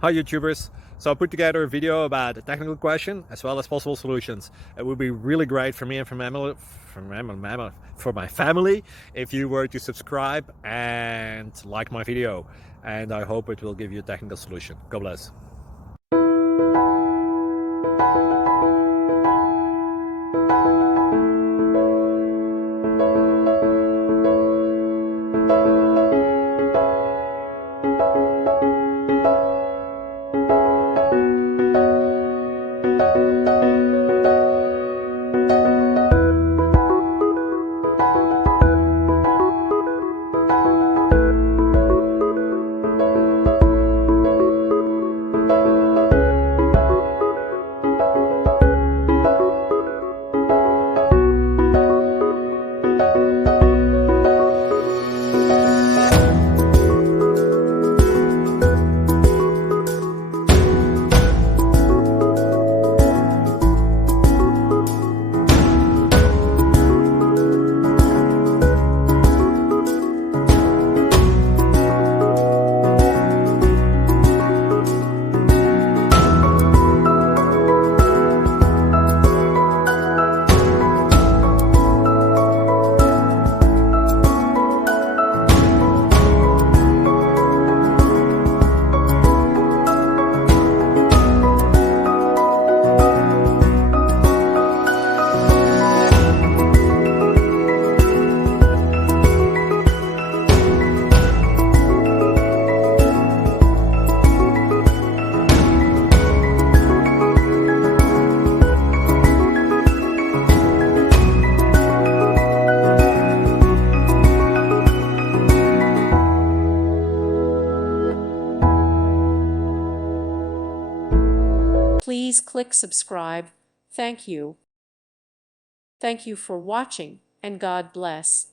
Hi YouTubers! So I put together a video about a technical question as well as possible solutions. It would be really great for me and for my family if you were to subscribe and like my video, and I hope it will give you a technical solution. God bless. Please click subscribe. Thank you. Thank you for watching, and God bless.